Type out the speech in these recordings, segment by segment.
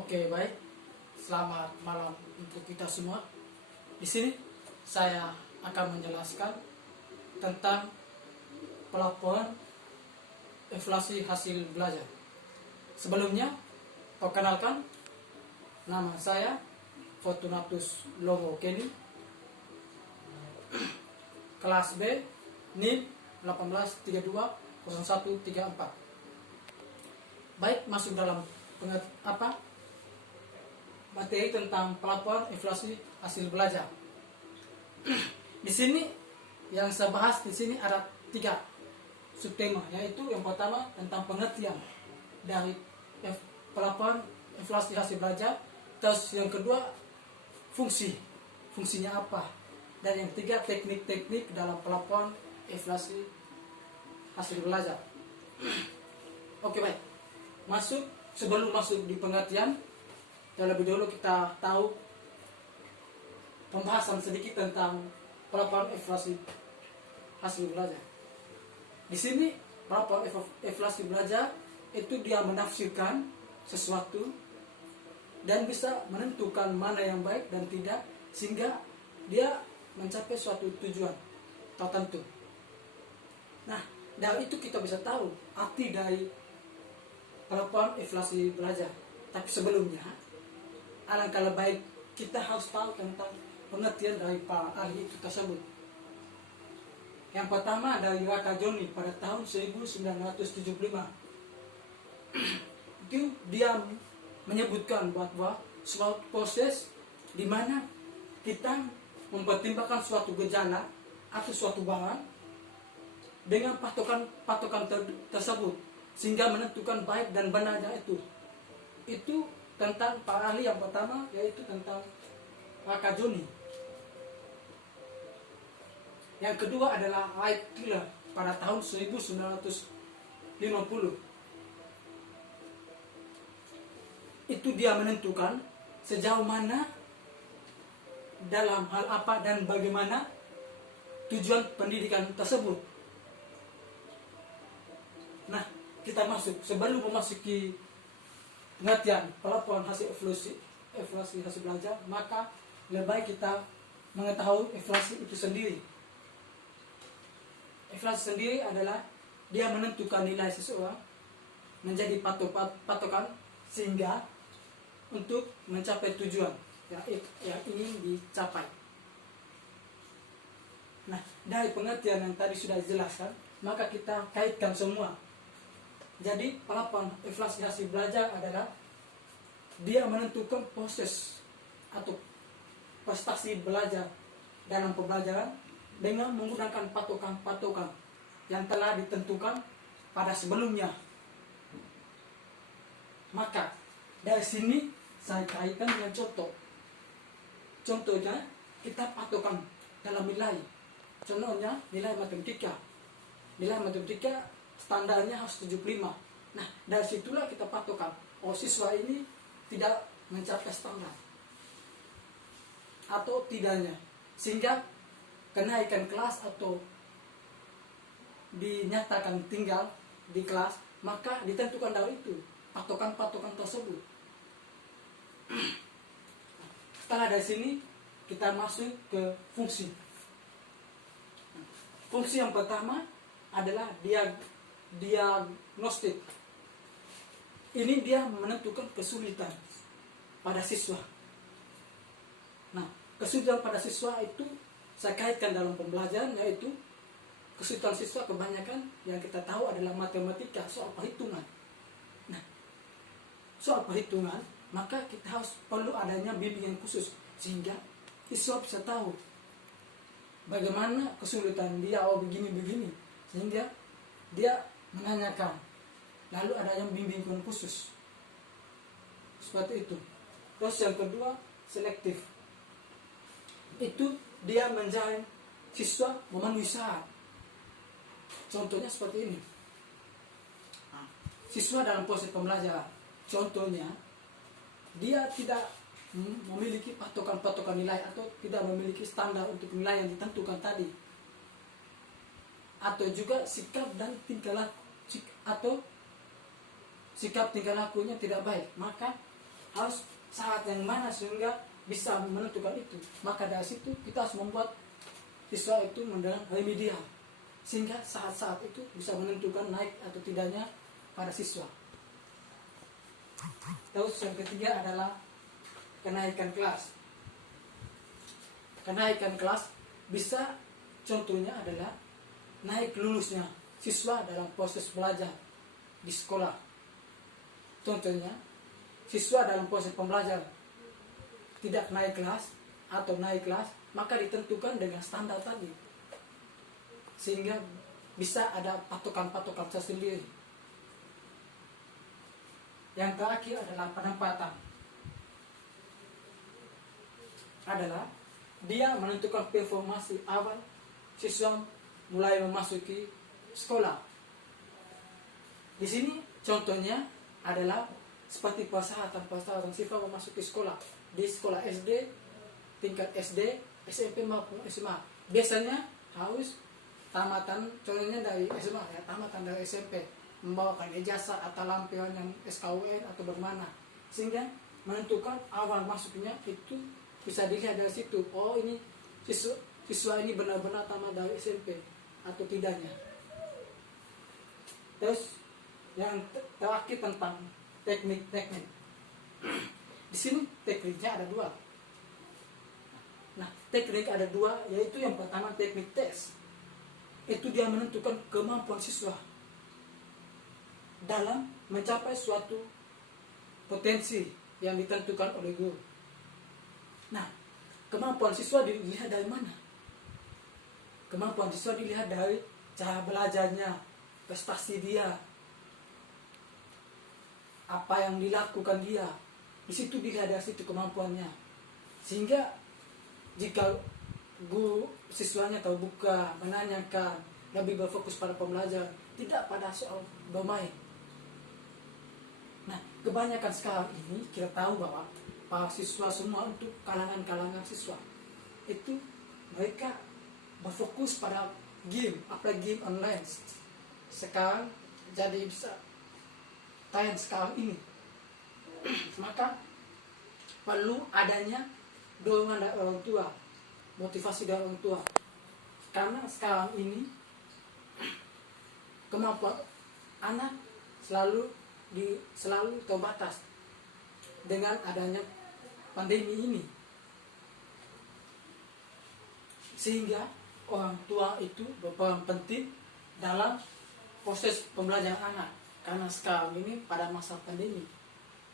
Oke, baik. Selamat malam untuk kita semua. Di sini saya akan menjelaskan tentang pelaporan inflasi hasil belajar. Sebelumnya, perkenalkan, nama saya Fortunatus Longo Kenny, kelas B, NIM 18320134. Baik, masuk dalam materi tentang pelaporan inflasi hasil belajar. Di sini yang saya bahas di sini ada 3 subtema, yaitu yang pertama tentang pengertian dari pelaporan inflasi hasil belajar, terus yang kedua fungsinya apa, dan yang ketiga teknik-teknik dalam pelaporan inflasi hasil belajar. Oke, baik. Sebelum masuk di pengertian, terlebih dahulu kita tahu pembahasan sedikit tentang pelaporan inflasi hasil belajar. Di sini pelaporan inflasi belajar itu dia menafsirkan sesuatu dan bisa menentukan mana yang baik dan tidak, sehingga dia mencapai suatu tujuan tertentu. Nah, dari itu kita bisa tahu arti dari pelaporan inflasi belajar. Tapi sebelumnya, alangkah baik kita harus tahu tentang pengertian dari para ahli itu tersebut. Yang pertama dari Rakajoni pada tahun 1975. Itu dia menyebutkan bahwa suatu proses di mana kita mempertimbangkan suatu gejala atau suatu barang dengan patokan tersebut, sehingga menentukan baik dan benarnya itu tentang para ahli. Yang pertama yaitu tentang Rakajoni. Yang kedua adalah Wright Tiller pada tahun 1950. Itu dia menentukan sejauh mana, dalam hal apa, dan bagaimana tujuan pendidikan tersebut. Nah, kita sebelum memasuki pengertian pelaporan hasil inflasi hasil belajar, maka lebih baik kita mengetahui inflasi itu sendiri. Inflasi sendiri adalah dia menentukan nilai seseorang menjadi patokan sehingga untuk mencapai tujuan yang ingin dicapai. Nah, dari pengertian yang tadi sudah dijelaskan, maka kita kaitkan semua. Jadi pelaporan inflasi hasil belajar adalah dia menentukan proses atau prestasi belajar dalam pembelajaran dengan menggunakan patokan-patokan yang telah ditentukan pada sebelumnya. Maka dari sini saya kaitkan dengan contoh. Contohnya kita patokan dalam nilai. Contohnya nilai matematika. Nilai matematika standarnya harus 75. Nah, dari situlah kita patokan, siswa ini tidak mencapai standar atau tidaknya, sehingga kenaikan kelas atau dinyatakan tinggal di kelas, maka ditentukan dari itu patokan-patokan tersebut. Setelah dari sini kita masuk ke fungsi. Fungsi yang pertama adalah diagnostik. Ini dia menentukan kesulitan pada siswa. Nah, kesulitan pada siswa itu saya kaitkan dalam pembelajaran, yaitu kesulitan siswa kebanyakan yang kita tahu adalah matematika, soal perhitungan. Nah, soal perhitungan, maka kita harus perlu adanya bimbingan khusus sehingga siswa bisa tahu bagaimana kesulitan dia, begini, sehingga dia menanyakan, lalu ada yang bimbingan khusus seperti itu. Terus yang kedua, selektif. Itu dia menjaring siswa memenuhi syarat. Contohnya seperti ini. Siswa dalam proses pembelajaran, contohnya dia tidak memiliki patokan nilai atau tidak memiliki standar untuk nilai yang ditentukan tadi, atau juga sikap tingkah lakunya tidak baik, maka harus saat yang mana sehingga bisa menentukan itu. Maka dari situ kita harus membuat siswa itu mendalam remedial sehingga saat-saat itu bisa menentukan naik atau tidaknya pada siswa. Terus yang ketiga adalah kenaikan kelas. Kenaikan kelas bisa contohnya adalah naik lulusnya siswa dalam proses belajar di sekolah. Contohnya siswa dalam proses pembelajaran tidak naik kelas atau naik kelas, maka ditentukan dengan standar tadi sehingga bisa ada patokan-patokan tersendiri. Yang terakhir adalah penempatan. Adalah dia menentukan performasi awal siswa mulai memasuki sekolah. Di sini contohnya adalah seperti persyaratan siswa memasuki sekolah di sekolah SD, tingkat SD, SMP maupun SMA. Biasanya harus tamatan, contohnya dari SMA ya, tamatan dari SMP, membawakan ijazah atau lampion yang SKUN atau bagaimana, sehingga menentukan awal masuknya itu bisa dilihat dari situ. Oh, ini siswa ini benar-benar tamat dari SMP atau tidaknya. Terus yang terakhir tentang teknik-teknik. Di sini tekniknya ada dua. Nah, teknik ada dua, yaitu yang pertama teknik tes. Itu dia menentukan kemampuan siswa dalam mencapai suatu potensi yang ditentukan oleh guru. Nah, kemampuan siswa dilihat dari mana? Kemampuan siswa dilihat dari cara belajarnya, prestasi dia, apa yang dilakukan dia. Di situ dilihat dari situ kemampuannya. Sehingga jika guru siswanya terbuka, menanyakan, lebih berfokus pada pembelajaran, tidak pada soal bermain. Nah, kebanyakan sekarang ini kita tahu bahwa para siswa semua untuk kalangan-kalangan siswa itu mereka berfokus pada game, apalagi game online sekarang jadi bisa tayang sekarang ini. Maka perlu adanya dorongan dari orang tua, motivasi dari orang tua, karena sekarang ini kemampuan anak selalu terbatas dengan adanya pandemi ini, sehingga orang tua itu berperan penting dalam proses pembelajaran anak. Karena sekarang ini pada masa pandemi,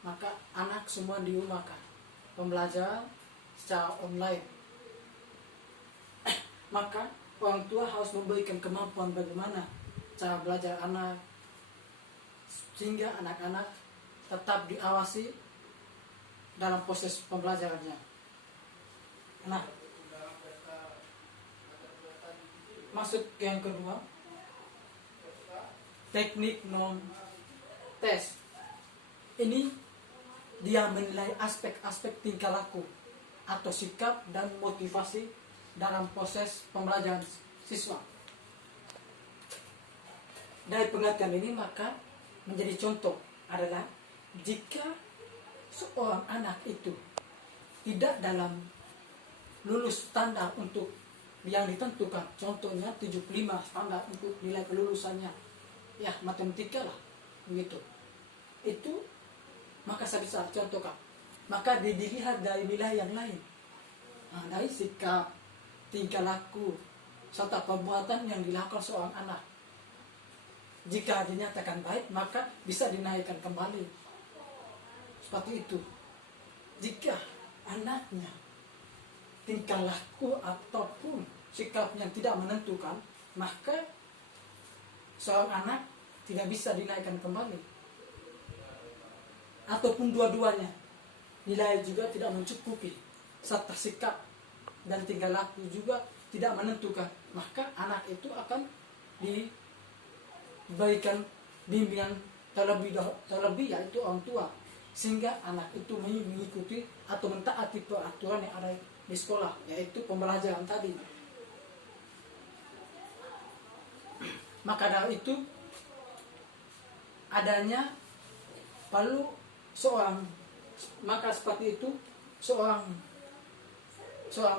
maka anak semua dirumahkan, pembelajaran secara online. Maka orang tua harus memberikan kemampuan bagaimana cara belajar anak, sehingga anak-anak tetap diawasi dalam proses pembelajarannya. Nah, masuk ke yang kedua, teknik non tes. Ini dia menilai aspek-aspek tingkah laku atau sikap dan motivasi dalam proses pembelajaran siswa. Dari pengertian ini maka menjadi contoh adalah jika seorang anak itu tidak dalam lulus standar untuk yang ditentukan, contohnya 75 standar untuk nilai kelulusannya, ya matematika lah begitu, itu maka saya bisa contohkan, maka dilihat dari nilai yang lain, dari sikap, tingkah laku, serta perbuatan yang dilakukan seorang anak. Jika dinyatakan baik, maka bisa dinaikkan kembali. Seperti itu. Jika anaknya tingkah laku ataupun sikapnya tidak menentukan, maka seorang anak tidak bisa dinaikkan kembali. Ataupun dua-duanya, nilai juga tidak mencukupi, serta sikap dan tingkah laku juga tidak menentukan, maka anak itu akan diberikan bimbingan terlebih yaitu orang tua, sehingga anak itu mengikuti atau mentaati peraturan yang ada di sekolah, yaitu pembelajaran tadi. Maka dari itu adanya perlu seorang Maka seperti itu seorang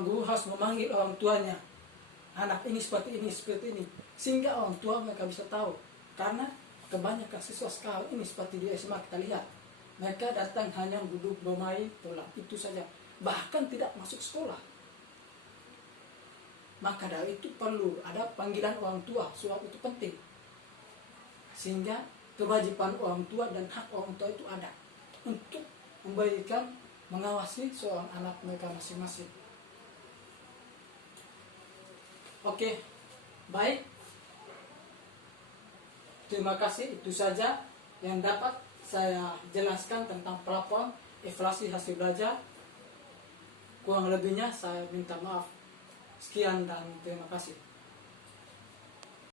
guru harus memanggil orang tuanya, anak ini seperti ini, sehingga orang tua mereka bisa tahu. Karena kebanyakan siswa sekarang ini seperti di SMA kita lihat, mereka datang hanya duduk bermain pulang, itu saja, bahkan tidak masuk sekolah. Maka dari itu perlu ada panggilan orang tua, sebab itu penting, sehingga kewajiban orang tua dan hak orang tua itu ada untuk memberikan, mengawasi seorang anak mereka masing-masing. Oke, baik. Terima kasih, itu saja yang dapat saya jelaskan tentang pelaporan evaluasi hasil belajar. Kurang lebihnya saya minta maaf. Sekian dan terima kasih.